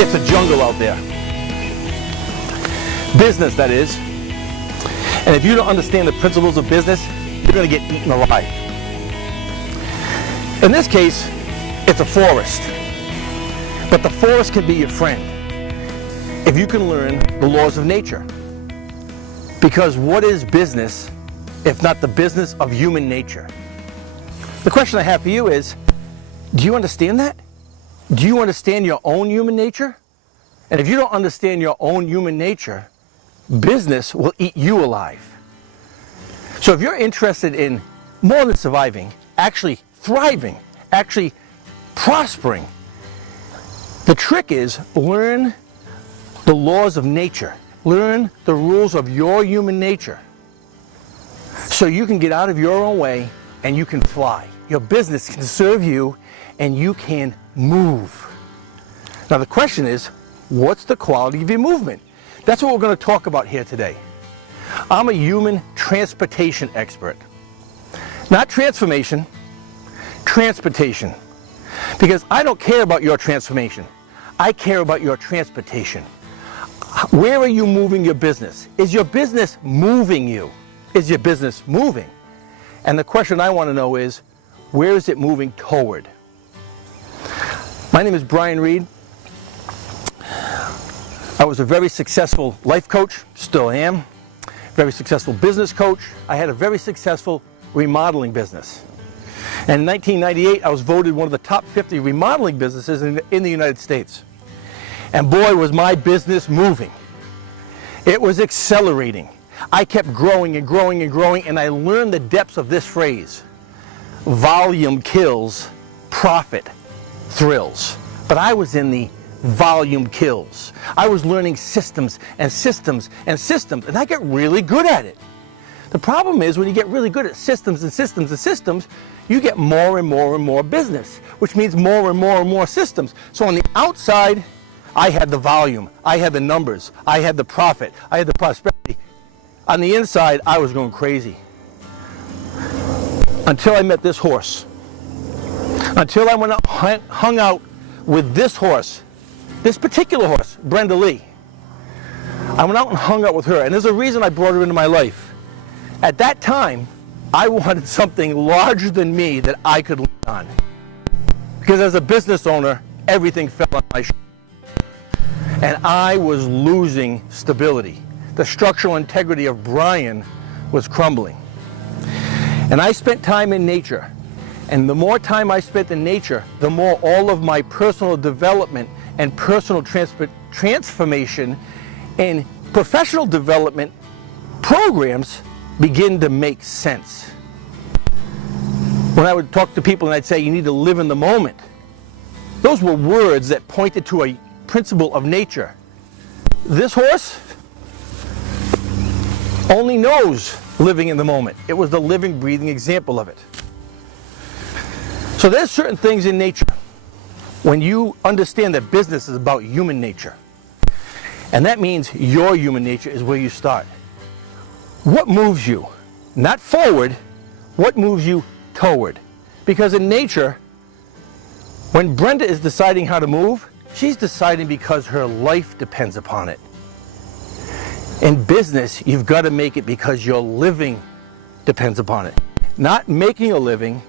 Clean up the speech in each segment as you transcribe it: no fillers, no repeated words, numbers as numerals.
It's a jungle out there. Business, that is. And if you don't understand the principles of business, you're going to get eaten alive. In this case, it's a forest. But the forest can be your friend if you can learn the laws of nature. Because what is business if not the business of human nature? The question I have for you is, do you understand that? Do you understand your own human nature? And if you don't understand your own human nature, business will eat you alive. So if you're interested in more than surviving, actually thriving, actually prospering, the trick is learn the laws of nature. Learn the rules of your human nature so you can get out of your own way and you can fly. Your business can serve you and you can move. Now the question is, what's the quality of your movement? That's what we're going to talk about here today. I'm a human transportation expert. Not transformation, transportation. Because I don't care about your transformation. I care about your transportation. Where are you moving your business? Is your business moving you? Is your business moving? And the question I want to know is, where is it moving toward? My name is Brian Reed. I was a very successful life coach, still am. Very successful business coach. I had a very successful remodeling business. And in 1998, I was voted one of the top 50 remodeling businesses in the United States. And boy, was my business moving. It was accelerating. I kept growing and growing and growing, and I learned the depths of this phrase. Volume kills, profit thrills. But I was in the volume kills. I was learning systems and systems and systems, and I got really good at it. The problem is when you get really good at systems and systems and systems, you get more and more and more business, which means more and more and more systems. So on the outside, I had the volume, I had the numbers, I had the profit, I had the prosperity. On the inside, I was going crazy. Until I met this horse. Until I went out, hung out with this horse, this particular horse, Brenda Lee. I went out and hung out with her, and there's a reason I brought her into my life. At that time, I wanted something larger than me that I could lean on. Because as a business owner, everything fell on my shoulders. And I was losing stability. The structural integrity of Brian was crumbling. And I spent time in nature. And the more time I spent in nature, the more all of my personal development and personal transformation and professional development programs begin to make sense. When I would talk to people and I'd say, you need to live in the moment, those were words that pointed to a principle of nature. This horse only knows living in the moment. It was the living, breathing example of it. So there's certain things in nature when you understand that business is about human nature. And that means your human nature is where you start. What moves you? Not forward, what moves you toward? Because in nature, when Brenda is deciding how to move, she's deciding because her life depends upon it. In business, you've got to make it because your living depends upon it. Not making a living,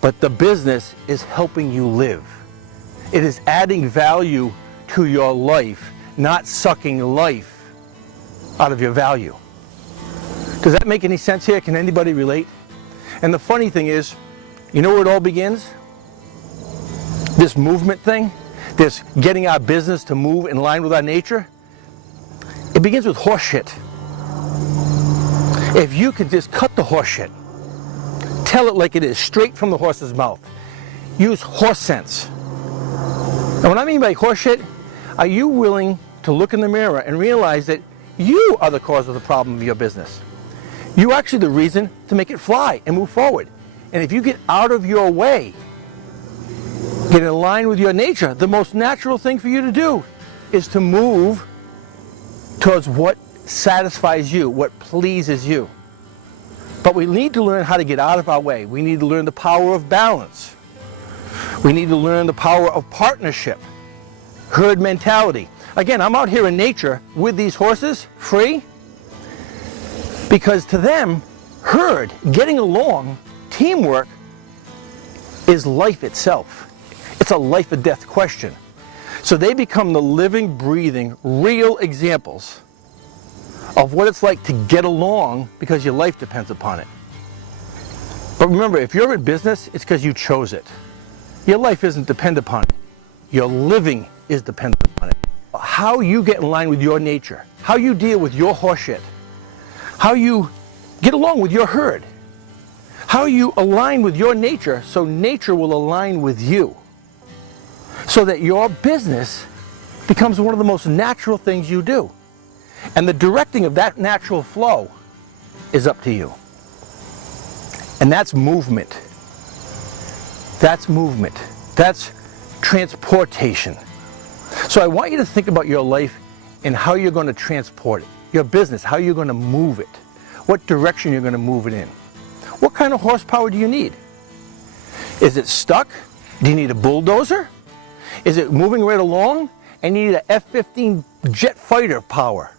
but the business is helping you live. It is adding value to your life, not sucking life out of your value. Does that make any sense here? Can anybody relate? And the funny thing is, you know where it all begins? This movement thing, this getting our business to move in line with our nature, it begins with horse shit. If you could just cut the horse shit, tell it like it is, straight from the horse's mouth. Use horse sense. And what I mean by horse shit, are you willing to look in the mirror and realize that you are the cause of the problem of your business? You're actually the reason to make it fly and move forward. And if you get out of your way, get in line with your nature, the most natural thing for you to do is to move towards what satisfies you, what pleases you. But we need to learn how to get out of our way. We need to learn the power of balance. We need to learn the power of partnership. herd mentality. Again, I'm out here in nature with these horses, free, because to them, herd, getting along, teamwork, is life itself. It's a life or death question. So they become the living, breathing, real examples of what it's like to get along because your life depends upon it. But remember, if you're in business, it's because you chose it. Your life isn't dependent upon it. Your living is dependent upon it. How you get in line with your nature, how you deal with your horse shit, how you get along with your herd, how you align with your nature so nature will align with you, so that your business becomes one of the most natural things you do. And the directing of that natural flow is up to you. And that's movement. That's movement. That's transportation. So I want you to think about your life and how you're going to transport it. Your business, how you're going to move it. What direction you're going to move it in. What kind of horsepower do you need? Is it stuck? Do you need a bulldozer? Is it moving right along and you need an F-15 jet fighter power?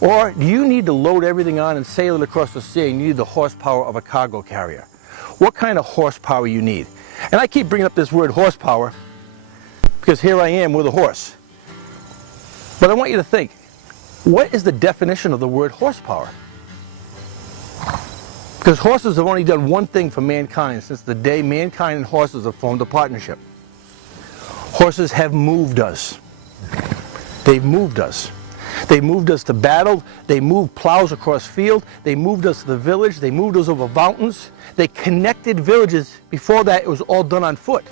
Or do you need to load everything on and sail it across the sea and you need the horsepower of a cargo carrier? What kind of horsepower you need? And I keep bringing up this word horsepower because here I am with a horse. But I want you to think, what is the definition of the word horsepower? Because horses have only done one thing for mankind since the day mankind and horses have formed a partnership. Horses have moved us. They've moved us. They moved us to battle. They moved plows across field. They moved us to the village. They moved us over mountains. They connected villages. Before that, it was all done on foot.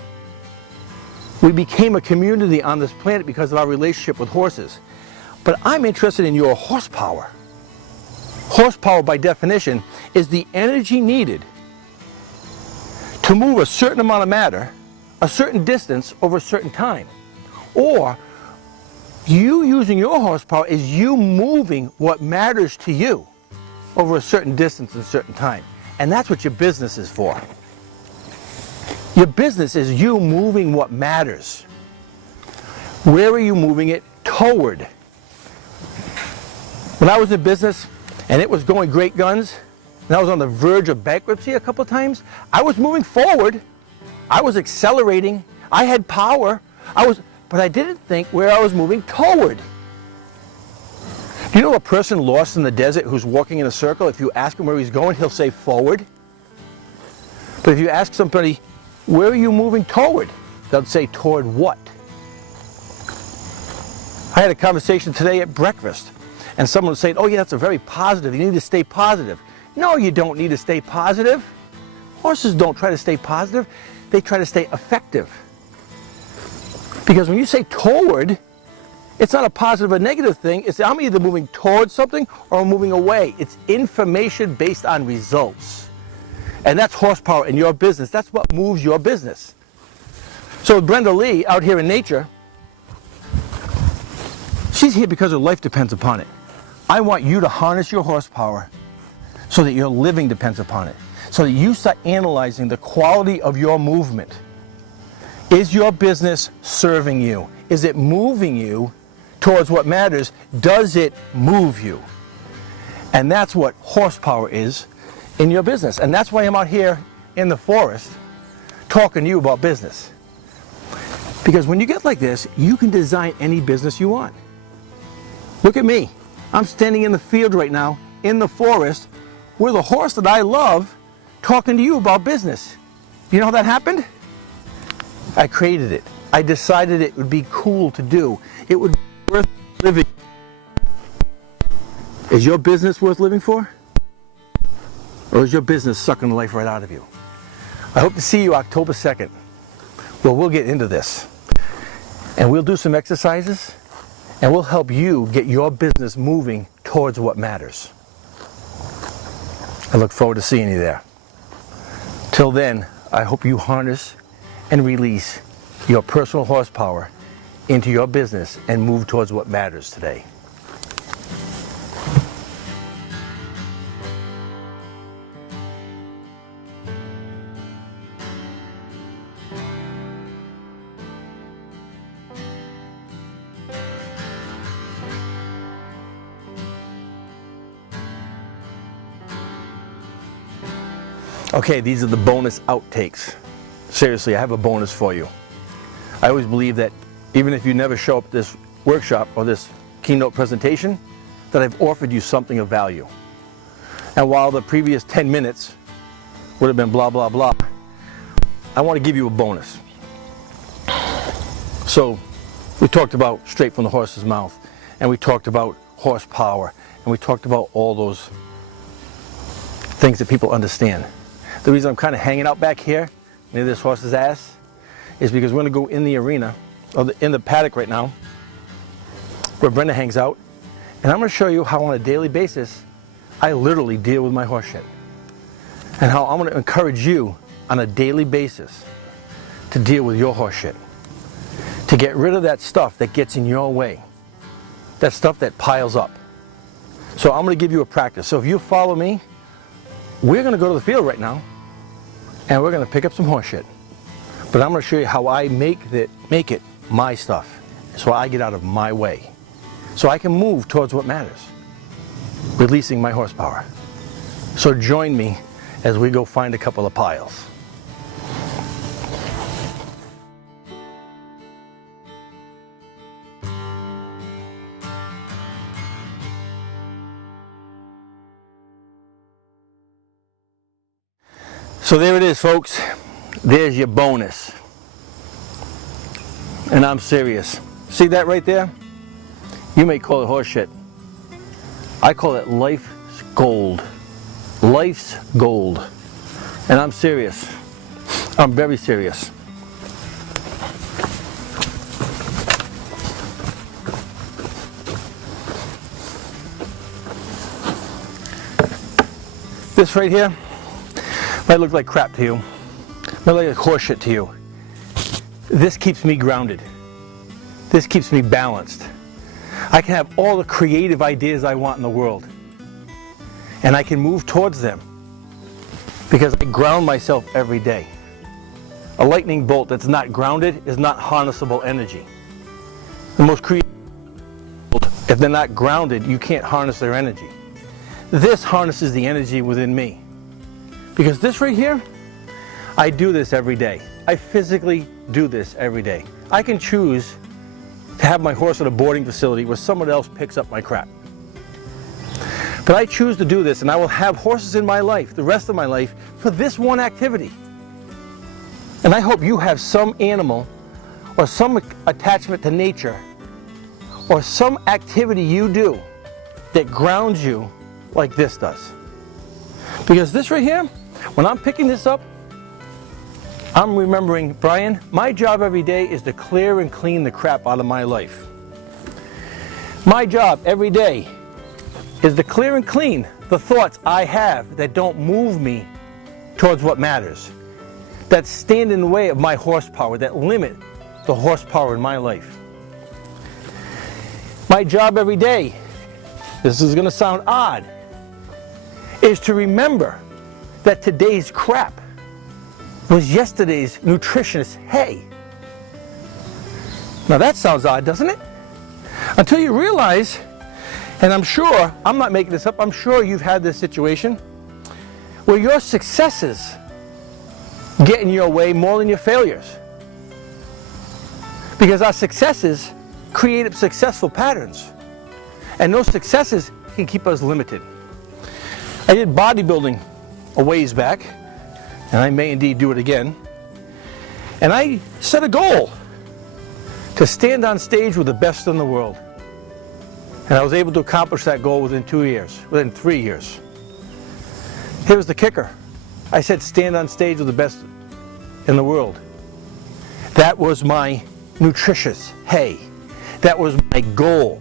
We became a community on this planet because of our relationship with horses. But I'm interested in your horsepower. Horsepower, by definition, is the energy needed to move a certain amount of matter, a certain distance over a certain time. Or you using your horsepower is you moving what matters to you over a certain distance and a certain time. And that's what your business is for. Your business is you moving what matters. Where are you moving it toward? When I was in business and it was going great guns, and I was on the verge of bankruptcy a couple of times, I was moving forward. I was accelerating. I had power. But I didn't think where I was moving toward. Do you know a person lost in the desert who's walking in a circle? If you ask him where he's going, he'll say forward. But if you ask somebody, where are you moving toward? They'll say, toward what? I had a conversation today at breakfast, and someone was saying, oh yeah, that's a very positive. You need to stay positive. No, you don't need to stay positive. Horses don't try to stay positive. They try to stay effective. Because when you say toward, it's not a positive or negative thing. It's I'm either moving towards something or I'm moving away. It's information based on results. And that's horsepower in your business. That's what moves your business. So Brenda Lee, out here in nature, she's here because her life depends upon it. I want you to harness your horsepower so that your living depends upon it. So that you start analyzing the quality of your movement. Is your business serving you? Is it moving you towards what matters? Does it move you? And that's what horsepower is in your business. And that's why I'm out here in the forest talking to you about business. Because when you get like this, you can design any business you want. Look at me. I'm standing in the field right now, in the forest, with a horse that I love, talking to you about business. You know how that happened? I created it. I decided it would be cool to do. It would be worth living. Is your business worth living for? Or is your business sucking the life right out of you? I hope to see you October 2nd. Well, we'll get into this. And we'll do some exercises. And we'll help you get your business moving towards what matters. I look forward to seeing you there. Till then, I hope you harness and release your personal horsepower into your business and move towards what matters today. Okay, these are the bonus outtakes. Seriously, I have a bonus for you. I always believe that even if you never show up at this workshop or this keynote presentation, that I've offered you something of value. And while the previous 10 minutes would have been blah, blah, blah, I want to give you a bonus. So we talked about straight from the horse's mouth, and we talked about horsepower, and we talked about all those things that people understand. The reason I'm kind of hanging out back here near this horse's ass is because we're going to go in the arena, or in the paddock right now, where Brenda hangs out, and I'm going to show you how on a daily basis I literally deal with my horse shit, and how I'm going to encourage you on a daily basis to deal with your horse shit, to get rid of that stuff that gets in your way, that stuff that piles up. So I'm going to give you a practice. So if you follow me, we're going to go to the field right now, and we're going to pick up some horse shit. But I'm going to show you how I make it my stuff, so I get out of my way, so I can move towards what matters, releasing my horsepower. So join me as we go find a couple of piles. So there it is, folks. There's your bonus. And I'm serious. See that right there? You may call it horse shit. I call it life's gold. Life's gold. And I'm serious. I'm very serious. This right here might look like crap to you. Might look like horse shit to you. This keeps me grounded. This keeps me balanced. I can have all the creative ideas I want in the world, and I can move towards them because I ground myself every day. A lightning bolt that's not grounded is not harnessable energy. The most creative, if they're not grounded, you can't harness their energy. This harnesses the energy within me, because this right here, I do this every day. I physically do this every day. I can choose to have my horse at a boarding facility where someone else picks up my crap. But I choose to do this, and I will have horses in my life, the rest of my life, for this one activity. And I hope you have some animal or some attachment to nature or some activity you do that grounds you like this does. Because this right here, when I'm picking this up, I'm remembering, Brian, my job every day is to clear and clean the crap out of my life. My job every day is to clear and clean the thoughts I have that don't move me towards what matters, that stand in the way of my horsepower, that limit the horsepower in my life. My job every day, this is going to sound odd, is to remember that today's crap was yesterday's nutritious hay. Now that sounds odd, doesn't it? Until you realize, and I'm sure, I'm not making this up, I'm sure you've had this situation where your successes get in your way more than your failures. Because our successes create successful patterns, and those successes can keep us limited. I did bodybuilding a ways back, and I may indeed do it again. And I set a goal to stand on stage with the best in the world. And I was able to accomplish that goal within 3 years. Here was the kicker. I said stand on stage with the best in the world. That was my nutritious hay. That was my goal.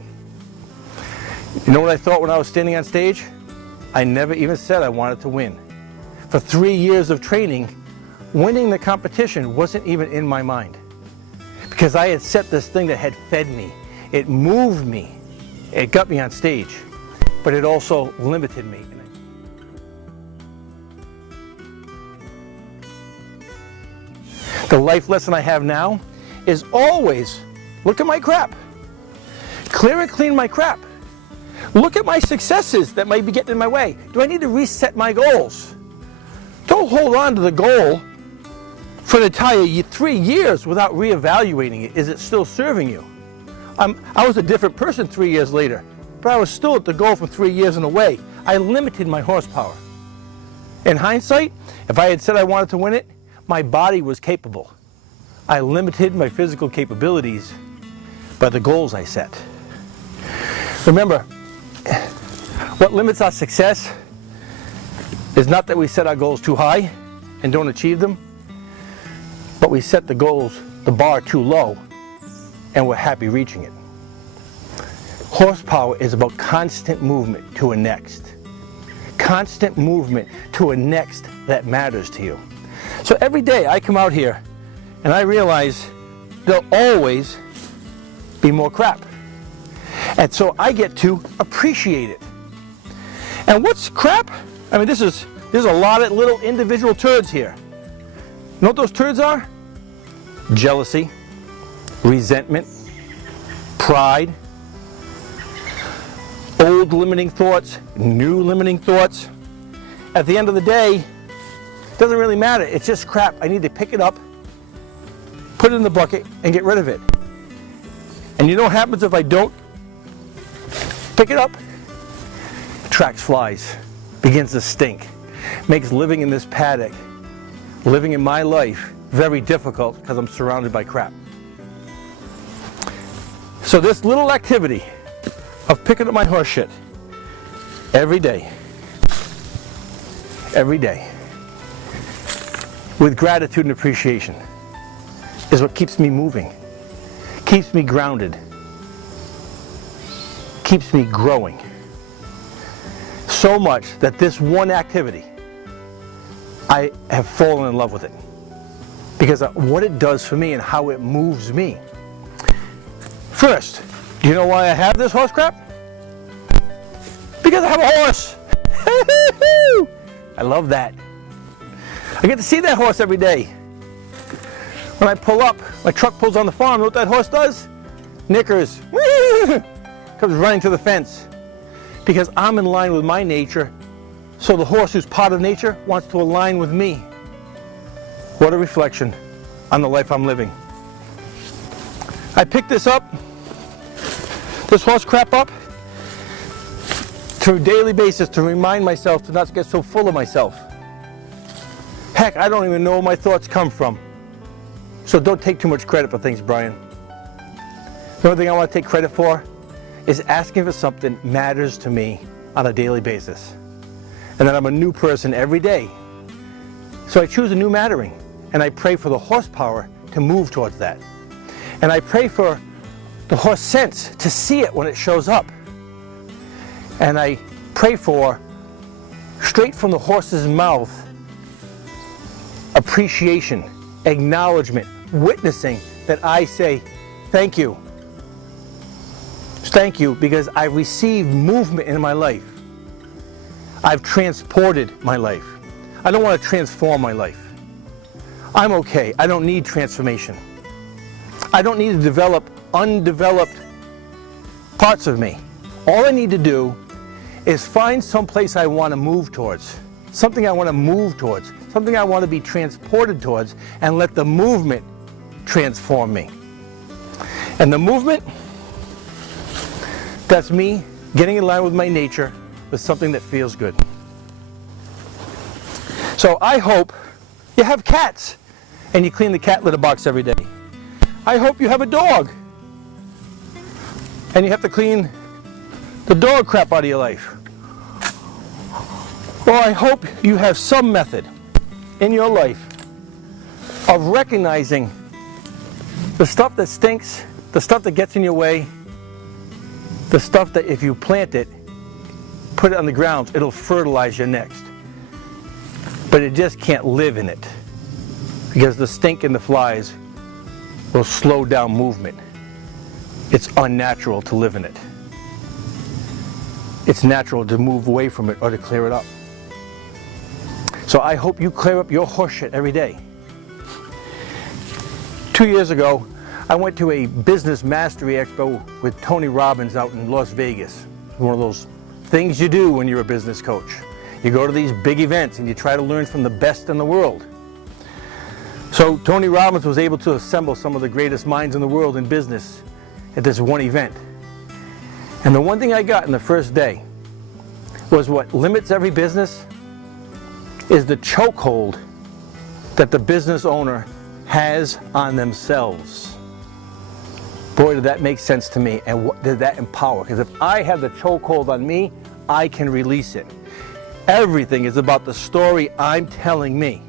You know what I thought when I was standing on stage? I never even said I wanted to win. For 3 years of training, winning the competition wasn't even in my mind. Because I had set this thing that had fed me. It moved me. It got me on stage. But it also limited me. The life lesson I have now is always look at my crap. Clear and clean my crap. Look at my successes that might be getting in my way. Do I need to reset my goals Don't hold on to the goal for an entire 3 years without reevaluating it. Is it still serving you? I was a different person 3 years later, but I was still at the goal for 3 years in a way. I limited my horsepower. In hindsight, if I had said I wanted to win it, my body was capable. I limited my physical capabilities by the goals I set. Remember, what limits our success is not that we set our goals too high and don't achieve them, but we set the bar too low, and we're happy reaching it. Horsepower is about constant movement to a next. Constant movement to a next that matters to you. So every day I come out here and I realize there'll always be more crap. And so I get to appreciate it. And what's crap? I mean, there's a lot of little individual turds here. You know what those turds are? Jealousy, resentment, pride, old limiting thoughts, new limiting thoughts. At the end of the day, it doesn't really matter. It's just crap. I need to pick it up, put it in the bucket, and get rid of it. And you know what happens if I don't pick it up? Attracts flies, begins to stink, makes living in this paddock, living in my life, very difficult because I'm surrounded by crap. So this little activity of picking up my horse shit every day, with gratitude and appreciation, is what keeps me moving, keeps me grounded, keeps me growing. So much that this one activity, I have fallen in love with it. Because of what it does for me and how it moves me. First, do you know why I have this horse crap? Because I have a horse. I love that. I get to see that horse every day. When I pull up, my truck pulls on the farm, you know what that horse does? Knickers. Comes running to the fence. Because I'm in line with my nature, so the horse who's part of nature wants to align with me. What a reflection on the life I'm living. I picked this horse crap up, to a daily basis to remind myself to not get so full of myself. Heck, I don't even know where my thoughts come from. So don't take too much credit for things, Brian. The only thing I want to take credit for is asking for something matters to me on a daily basis. And that I'm a new person every day. So I choose a new mattering. And I pray for the horsepower to move towards that. And I pray for the horse sense to see it when it shows up. And I pray for, straight from the horse's mouth, appreciation, acknowledgement, witnessing that I say, thank you. Thank you because I received movement in my life. I've transported my life. I don't want to transform my life. I'm okay. I don't need transformation. I don't need to develop undeveloped parts of me. All I need to do is find some place I want to move towards, something I want to move towards, something I want to be transported towards, and let the movement transform me. And the movement, that's me getting in line with my nature with something that feels good. So I hope you have cats and you clean the cat litter box every day. I hope you have a dog and you have to clean the dog crap out of your life. Or I hope you have some method in your life of recognizing the stuff that stinks, the stuff that gets in your way, the stuff that if you plant it, put it on the ground, it'll fertilize your next. But it just can't live in it because the stink and the flies will slow down movement. It's unnatural to live in it. It's natural to move away from it or to clear it up. So I hope you clear up your horse shit every day. 2 years ago, I went to a business mastery expo with Tony Robbins out in Las Vegas. One of those things you do when you're a business coach. You go to these big events and you try to learn from the best in the world. So Tony Robbins was able to assemble some of the greatest minds in the world in business at this one event. And the one thing I got in the first day was what limits every business is the chokehold that the business owner has on themselves. Boy, did that make sense to me, and what did that empower? Because if I have the chokehold on me, I can release it. Everything is about the story I'm telling me.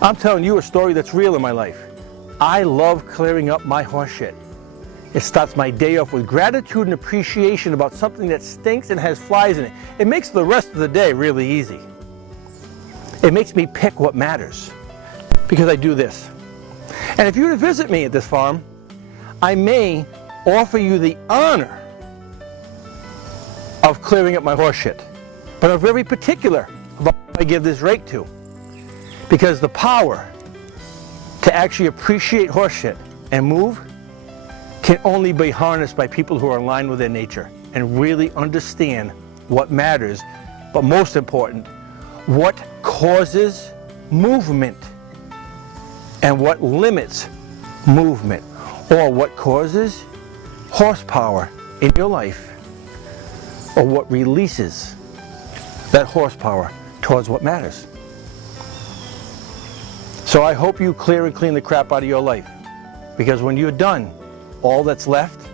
I'm telling you a story that's real in my life. I love clearing up my horse shit. It starts my day off with gratitude and appreciation about something that stinks and has flies in it. It makes the rest of the day really easy. It makes me pick what matters because I do this. And if you were to visit me at this farm, I may offer you the honor of clearing up my horse shit. But I'm very particular about who I give this rake to, because the power to actually appreciate horse shit and move can only be harnessed by people who are aligned with their nature and really understand what matters, but most important, what causes movement and what limits movement, or what causes horsepower in your life, or what releases that horsepower towards what matters. So I hope you clear and clean the crap out of your life, because when you're done, all that's left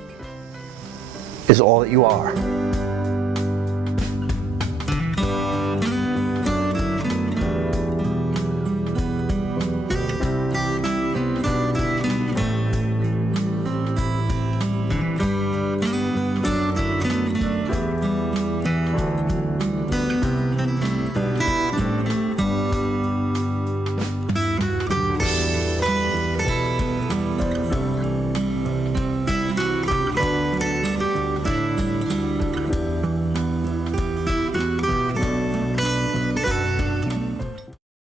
is all that you are.